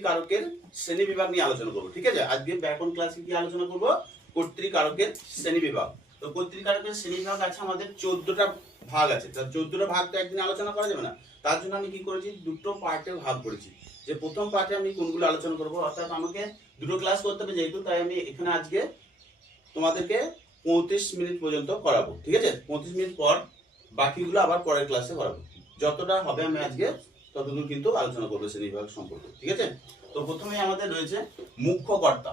কর্তৃকারকের শ্রেণী বিভাগ নিয়ে আলোচনা করবো। ঠিক আছে, আজকে ব্যাকরণ ক্লাসে কি আলোচনা করবো? কর্তৃকারকের শ্রেণী বিভাগ। তো কর্তৃকারকের শ্রেণী বিভাগ আছে আমাদের 14টা ভাগ আছে। 14টা ভাগ তো একদিন আলোচনা করা যাবে না, তার জন্য আমি কি করেছি, দুটো পার্টে ভাগ করেছি। যে প্রথম পার্টে আমি কোনগুলো আলোচনা করবো, অর্থাৎ আমাকে দুটো ক্লাস করতে হবে যেহেতু, তাই আমি এখানে আজকে তোমাদেরকে 35 মিনিট পর্যন্ত করাবো। ঠিক আছে, 35 মিনিট পর বাকিগুলো আবার পরের ক্লাসে করাবো। যতটা হবে আমি আজকে ততদূর কিন্তু আলোচনা করবো শ্রেণী বিভাগ সম্পর্কে। ঠিক আছে, তো প্রথমে আমাদের রয়েছে মুখ্য কর্তা।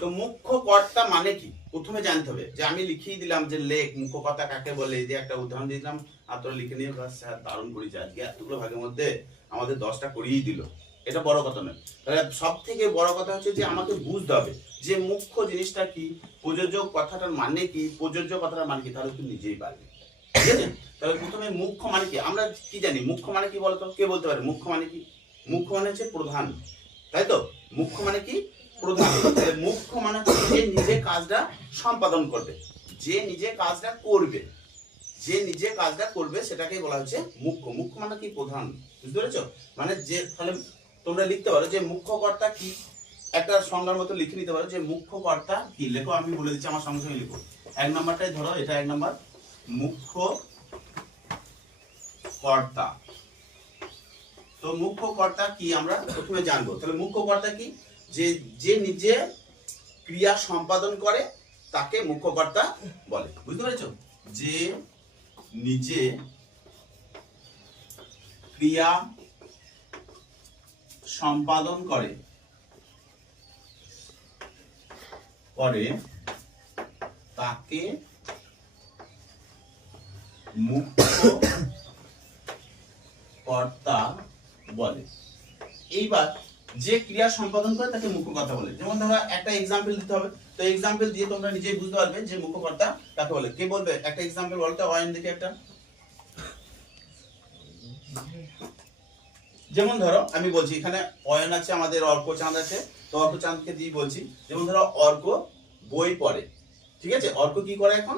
তো মুখ্য কর্তা মানে কি প্রথমে জানতে হবে। যে আমি লিখিয়ে দিলাম যে লেখ মুখ্য কর্তা কাকে বলে, এই যে একটা উদাহরণ দিলাম, আপনারা লিখে নিয়ে স্যার দারুণ করেছে আজকে এতগুলো ভাগের মধ্যে আমাদের 10টা করিয়েই দিল। এটা বড় কথা নয়। তাহলে সব থেকে বড় কথা হচ্ছে যে আমাকে বুঝতে হবে যে মুখ্য জিনিসটা কি, প্রযোজক কথাটার মানে কি, প্রযোজ্য কথাটার মানে কি, তাহলে তুমি নিজেই পারবে। ঠিক আছে, তাহলে প্রথমে মুখ্য মানে কি আমরা কি জানি? মুখ্য মানে কি বলতো, কে বলতে পারে মুখ্য মানে কি? মুখ্য মানে হচ্ছে প্রধান, তাই তো? মুখ্য মানে কি? প্রধান। মুখ্য মানে যে নিজে কাজটা সম্পাদন করবে, যে নিজে কাজটা করবে, যে নিজে কাজটা করবে সেটাকেই বলা হচ্ছে মুখ্য। মুখ্য মানে কি? প্রধান। বুঝতে পেরেছো? মানে যে, তাহলে তোমরা লিখতে পারো যে মুখ্য কর্তা কি, একটা সংজ্ঞার মতো লিখে নিতে পারো যে মুখ্য কর্তা কি। লেখো, আমি বলে দিচ্ছি, আমার সঙ্গে সঙ্গে লিখো। 1 নম্বরটাই ধরো, এটা 1 নম্বর, মুখ্য কর্তা। তো মুখ্য কর্তা কি আমরা প্রথমে জানবো। তাহলে মুখ্য কর্তা কি? যে যে নিজে ক্রিয়া সম্পাদন করে তাকে মুখ্য কর্তা বলে। বুঝতে পেরেছো? যে নিজে ক্রিয়া সম্পাদন করে তাকে মুখ্য কর্তা বলে। এইবার যে ক্রিয়া সম্পাদন করে তাকে মুখ্য কর্তা বলে। যেমন ধরো একটা এক্সাম্পল দিতে হবে, তো এক্সাম্পল দিয়ে তোমরা নিজেই বুঝতে পারবে যে মুখ্য কর্তা কাকে বলে। কে বলবে? একটা এক্সাম্পল বলতে অয়ন দেখে একটা। যেমন ধরো আমি বলছি, এখানে অয়ন আছে, আমাদের অর্ক চাঁদ আছে, তো অর্ক চাঁদকে দিয়ে বলছি। যেমন ধরো অর্ক বই পড়ে। ঠিক আছে, অর্ক কি করে এখন?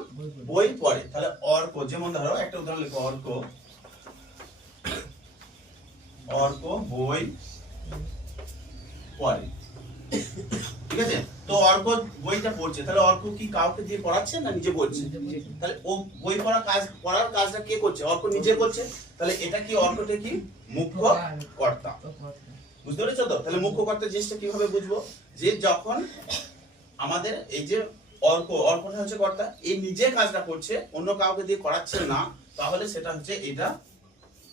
বই পড়ে। তাহলে অর্ক, যেমন ধরো একটা উদাহরণ লিখো, অর্ক বই পড়ে। ঠিক আছে, তো অর্ক বইটা পড়ছে, তাহলে অর্ক কি কাউকে দিয়ে পড়াচ্ছে না নিজে পড়ছে? তাহলে ও বই পড়ার কাজটা কে করছে? অর্ক নিজে করছে। তাহলে এটা কি, অর্কটা কি? মুখ্য কর্তা। বুঝতে পেরেছো তো? তাহলে মুখ্য কর্তা জিনিসটা কিভাবে বুঝবো? যে যখন আমাদের এই যে অর্কটা হচ্ছে কর্তা, এই নিজে কাজটা করছে, অন্য কাউকে দিয়ে করাচ্ছে না, তাহলে সেটা হচ্ছে এটা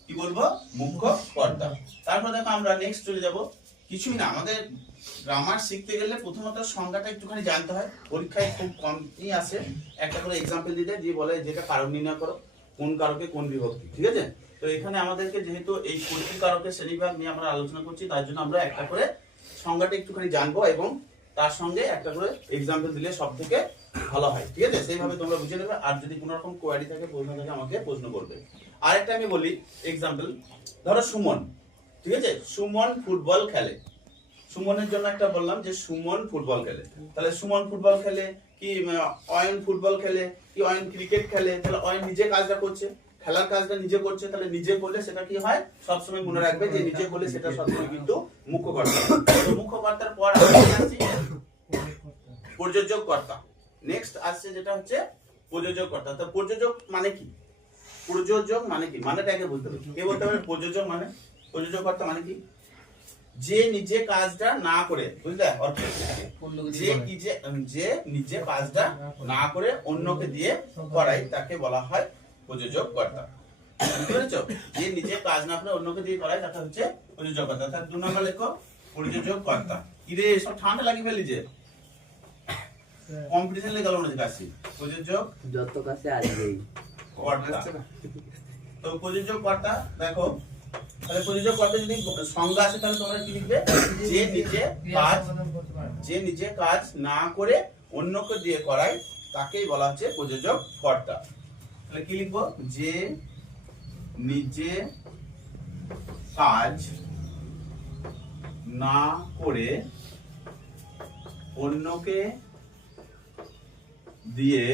কি বলবো? মুখ্য কর্তা। তারপর দেখো আমরা নেক্সট চলে যাব। কিছুই না, আমাদের গ্রামার শিখতে গেলে প্রথমত সংজ্ঞাটা একটুখানি জানতে হয়। পরীক্ষায় খুব কমই আসে, একটা করে এক্সাম্পল দিতে দিয়ে বলে যেটা কারক নির্ণয় করো, কোন কারকে কোন বিভক্তি। ঠিক আছে, তো এখানে আমাদেরকে যেহেতু এই কর্তৃকারকের শ্রেণীবিভাগ নিয়ে আমরা আলোচনা করছি, তার জন্য আমরা একটা করে সংজ্ঞাটা একটুখানি জানবো এবং তার সঙ্গে একটা করে এক্সাম্পল দিলে সব থেকে ভালো হয়। ঠিক আছে, সেইভাবে তোমরা বুঝে নেবে। আর যদি কোনো রকম কোয়ারি থাকে, প্রশ্ন থাকে, আমাকে প্রশ্ন করবে। আরেকটা আমি বলি এক্সাম্পল, ধরো সুমন। ঠিক আছে, সুমন ফুটবল খেলে। সুমনের জন্য একটা বললাম যে সুমন ফুটবল খেলে। তাহলে সুমন ফুটবল খেলে কি অয়ন ফুটবল খেলে কি অয়ন ক্রিকেট খেলে? তাহলে অয়ন নিজে কাজটা করছে, খেলার কাজটা নিজে করছে। তাহলে নিজে করলে সেটা কি হয়? সবসময় মনে রাখবে যে নিজে করলে সেটা সবসময় কিন্তু মুখ্য কর্তা। তো মুখ্য কর্তার পর আসছি প্রযোজক কর্তা। নেক্সট আসছে যেটা হচ্ছে প্রযোজক কর্তা। তো প্রযোজক মানে কি? প্রযোজক মানে কি, মানেটা আগে বুঝতে হবে। কে বলতে পারে প্রযোজক মানে? প্রযোজক কর্তা মানে কি? যে নিজে কাজটা না করে, বুঝলে, যে নিজে কাজটা না করে অন্যকে দিয়ে করায় তাকে বলা হয় প্রযোজক কর্তা। বুঝতে পেরেছো? যে নিজে কাজ না করে অন্যকে দিয়ে করায় তাকে হচ্ছে প্রযোজক কর্তা। তার 2 নম্বর লেখো, প্রযোজক কর্তা। কি রে, সব ঠান্ডা লাগিয়ে ফেলি যে কম্পিটিশন লেগে গেল না কাছে। প্রযোজক যত কাছে আসবেই কর্তা। তো প্রযোজক কর্তা দেখো, তাহলে প্রযোজক কর্তা যদি সংজ্ঞা আসে তাহলে তোমরা কি লিখবে? যে নিজে কাজ না করে অন্যকে দিয়ে করায় তাকেই বলা হচ্ছে প্রযোজক কর্তা। তাহলে কি লিখবো? যে নিজে কাজ না করে অন্যকে দিয়ে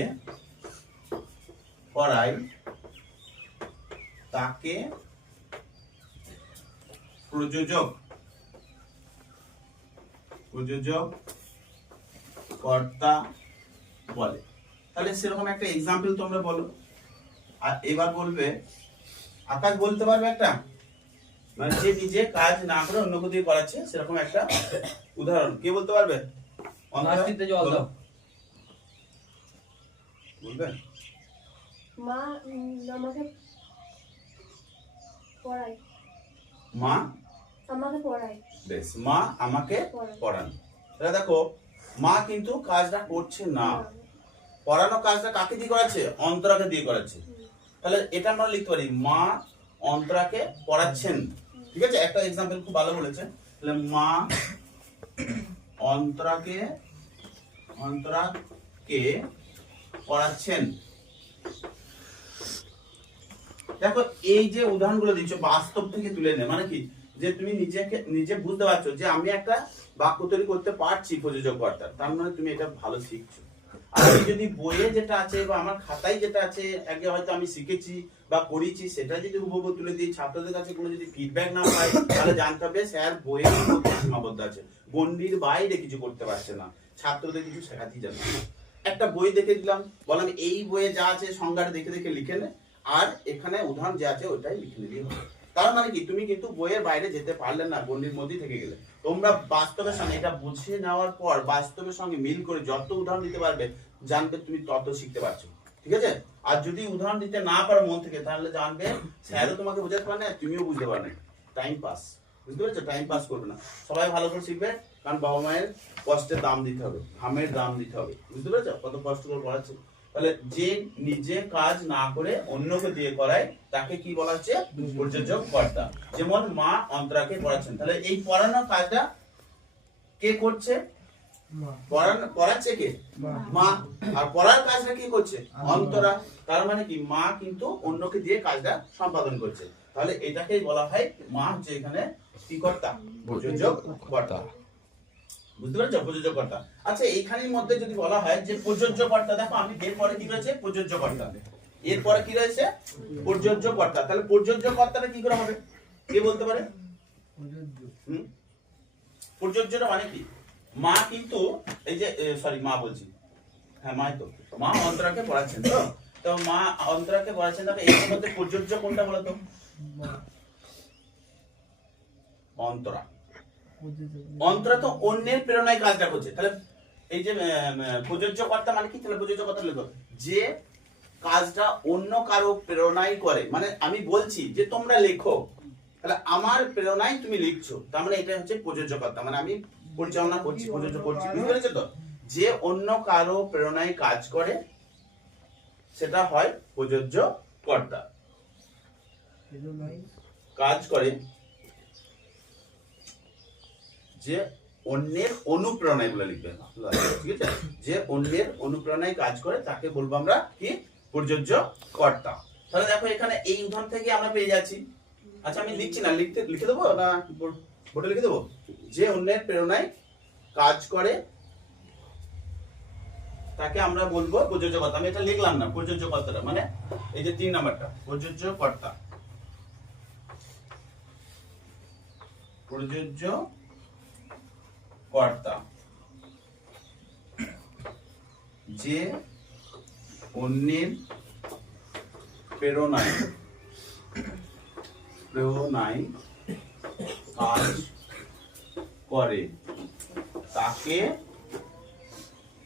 করায় তাকে প্রযোজক প্রযোজক কর্তা বলে। তাহলে সেরকম একটা এক্সাম্পল তোমরা বলো। আর এবার বলবে, আকাশ বলতে পারবে একটা, মানে যে নিজে কাজ না করে অন্যকে দিয়ে করাচ্ছে সেরকম একটা উদাহরণ কে বলতে পারবে? নাস্তিতে জল দাও। বলবে? মা আমাকে পড়ায়। মা আমাকে পড়ায়। বেশ, মা আমাকে পড়ান। তাহলে দেখো মা কিন্তু কাজটা করছে না, পড়ানো কাজটা কাকে দিয়ে করাচ্ছে? অন্তরাকে দিয়ে করাচ্ছে। তাহলে এটা আমরা লিখতে পারি মা অন্তরাকে পড়াচ্ছেন। ঠিক আছে, একটা এক্সাম্পল খুব ভালো বলেছে। তাহলে মা অন্তরাকে পড়াচ্ছেন। দেখো এই যে উদাহরণগুলো দিচ্ছ বাস্তব থেকে তুলে নে, মানে কি যে তুমি নিজে বুঝতে পারছো যে আমি একটা বাক্য তৈরি করতে পারছি প্রযোজক কর্তার, তার মানে তুমি এটা ভালো শিখছো। আর আমি যদি বইয়ে যেটা আছে বা আমার খাতায় যেটা আছে আগে হয়তো আমি শিখেছি বা করেছি সেটা যদি হুবহু তুলে দিই, ছাত্রদের কাছে কোনো যদি ফিডব্যাক না পাই তাহলে জানতে হবে স্যার বইয়ের মধ্যে সীমাবদ্ধ আছে, গণ্ডির বাইরে কিছু করতে পারছে না, ছাত্রদের কিছু শেখাতেই জানে না। একটা বই দেখে দিলাম, বললাম এই বইয়ে যা আছে সংজ্ঞাটা দেখে দেখে লিখে নে, আর এখানে উদাহরণ যে আছে ওইটাই লিখে নিলেই হবে। তার মানে কি তুমি কিন্তু বইয়ের বাইরে যেতে পারলে না, গণ্ডির মধ্যেই থেকে গেলে। তোমরা বাস্তবের সঙ্গে এটা বুঝিয়ে নেওয়ার পর বাস্তবের সঙ্গে মিল করে যত উদাহরণ দিতে পারবে জানবে তুমি তত শিখতে পারছো। ঠিক আছে, আর যদি উদাহরণ দিতে না পারো মন থেকে তাহলে জানবে স্যারও তোমাকে বোঝাতে পারে না, তুমিও বুঝতে পারবে না। টাইম পাস, বুঝতে পেরেছো? টাইম পাস করবে না, সবাই ভালো করে শিখবে, কারণ বাবা মায়ের কষ্টের দাম দিতে হবে, ঘামের দাম দিতে হবে। বুঝতে পেরেছো কত কষ্ট করে পড়াচ্ছে? তাহলে যে নিজে কাজ না করে অন্যকে দিয়ে করায় তাকে কি বলা হচ্ছে? প্রযোজক কর্তা। যেমন মা অন্তরাকে পড়াচ্ছেন, তাহলে এই পড়ানোর কাজটা কে করছে? পড়াচ্ছে কে? মা। আর পড়ার কাজটা কি করছে? অন্তরা। তার মানে কি মা কিন্তু অন্যকে দিয়ে কাজটা সম্পাদন করছে। তাহলে এটাকেই বলা হয় মা হচ্ছে এখানে কি কর্তা? প্রযোজক কর্তা। বুঝতে পারছো? প্রযোজক কর্তা। আচ্ছা এইখানের মধ্যে যদি বলা হয় যে প্রযোজ্য কর্তা, দেখো আমি এরপরে কি রয়েছে? প্রযোজ্য কর্তা। এরপরে কি রয়েছে? প্রযোজ্য কর্তা। তাহলে প্রযোজ্য কর্তাটা কি করে হবে? কে বলতে পারে? প্রযোজ্যটা মানে কি? মা কিন্তু এই যে সরি মা বলছি, হ্যাঁ মাই তো, মা অন্তরাকে পড়াচ্ছেন তো, তো মা অন্তরাকে পড়াচ্ছেন, তাহলে এর মধ্যে প্রযোজ্য কোনটা বলো তো? অন্তরা। অন্তরা তো অন্যের প্রেরণায় কাজটা করছে। তাহলে এই যে প্রযোজ্য কর্তা মানে কি? তাহলে প্রযোজ্য কর্তা লেখো যে কাজটা অন্য কারো প্রেরণায় করে। মানে আমি বলছি যে তোমরা লেখো, তাহলে আমার প্রেরণায় তুমি লিখছো, তার মানে এটা হচ্ছে প্রযোজ্য কর্তা, মানে আমি পরিচালনা করছি, প্রযোজ্য করছি। বুঝতে পেরেছো তো? যে অন্য কারো প্রেরণায় কাজ করে সেটা হয় প্রযোজ্য কর্তা। কাজ করে যে অন্যের অনুপ্রেরণায় বলে লিখবে, ঠিক আছে? যে অন্যের অনুপ্রেরণায় কাজ করে তাকে বলবো আমরা কি? প্রযোজ্য কর্তা। তাহলে দেখো এখানে এই উদাহরণ থেকে আমরা পেয়ে যাচ্ছি। আচ্ছা আমি লিখছি না, লিখে দেবো না বোর্ডে লিখে দেবো? যে অন্যের প্রেরণায় কাজ করে তাকে আমরা বলবো প্রযোজ্য কর্তা। আমি এটা লিখলাম না, প্রযোজ্য কর্তাটা মানে এই যে 3 নাম্বারটা, প্রযোজ্য কর্তা। প্রযোজ্য কর্তা যে অন্যের প্রেরণায় কাজ করে তাকে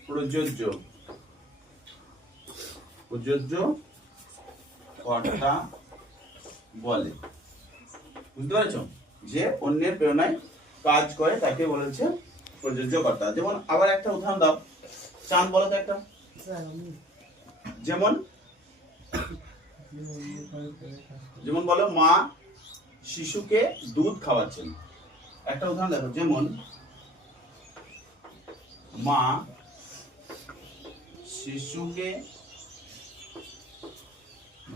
প্রযোজ্য কর্তা বলে। বুঝতে পারছো? যে অন্যের প্রেরণায় কাজ করে তাকে বলেছে প্রযোজ্য কর্তা। যেমন আবার একটা উদাহরণ দাও, চান বলো তো একটা। যেমন বলো মা শিশুকে দুধ খাওয়াচ্ছেন। একটা উদাহরণ দেখো, যেমন মা শিশুকে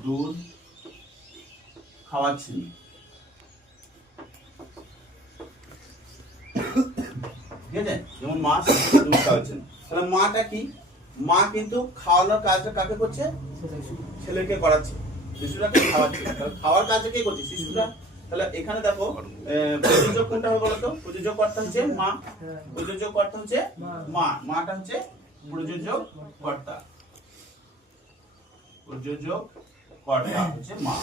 দুধ খাওয়াচ্ছেন। ঠিক আছে, যেমন মা শিশুকে দুধ খাওয়াচ্ছেন। তাহলে মাটা কি? মা কিন্তু খাওয়ানোর কাজটা কাকে করছে? ছেলেকে করাচ্ছে, শিশুটাকে খাওয়াচ্ছে। তাহলে খাওয়ার কাজটা কে করছে? শিশুটা। তাহলে এখানে দেখো প্রযোজক কোনটা হবে বলো তো? প্রযোজক কর্তা হচ্ছে মা, প্রযোজক কর্তা হচ্ছে মা, মাটা হচ্ছে প্রযোজক কর্তা, প্রযোজক কর্তা হচ্ছে মা।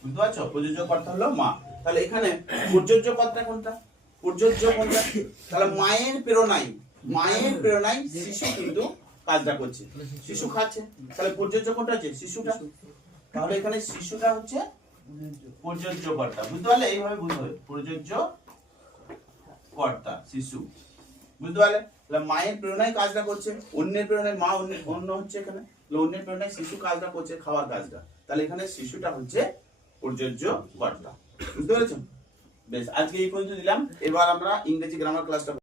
বুঝতে পারছো? প্রযোজক কর্তা হলো মা। তাহলে এখানে প্রযোজ্য কর্তা কোনটা? প্রযোজ্য কোনটা? তাহলে মায়ের প্রেরণায় শিশু কিন্তু কাজটা করছে, শিশু খাচ্ছে। তাহলে প্রযোজ্য কোনটা হচ্ছে? শিশুটা। তাহলে এখানে শিশুটা হচ্ছে প্রযোজ্য কর্তা। বুঝতে পারলে? এইভাবে বুঝতে হবে, প্রযোজ্য কর্তা শিশু। বুঝতে পারলে? তাহলে মায়ের প্রেরণায় কাজটা করছে, অন্যের প্রেরণায় মা, অন্য হচ্ছে এখানে, অন্যের প্রেরণায় শিশু কাজটা করছে, খাওয়ার কাজটা। তাহলে এখানে শিশুটা হচ্ছে প্রযোজ্য কর্তা। বুঝতে পেরেছো? বেশ, আজকে এই পর্যন্ত দিলাম। এবার আমরা ইংরেজি গ্রামার ক্লাসটা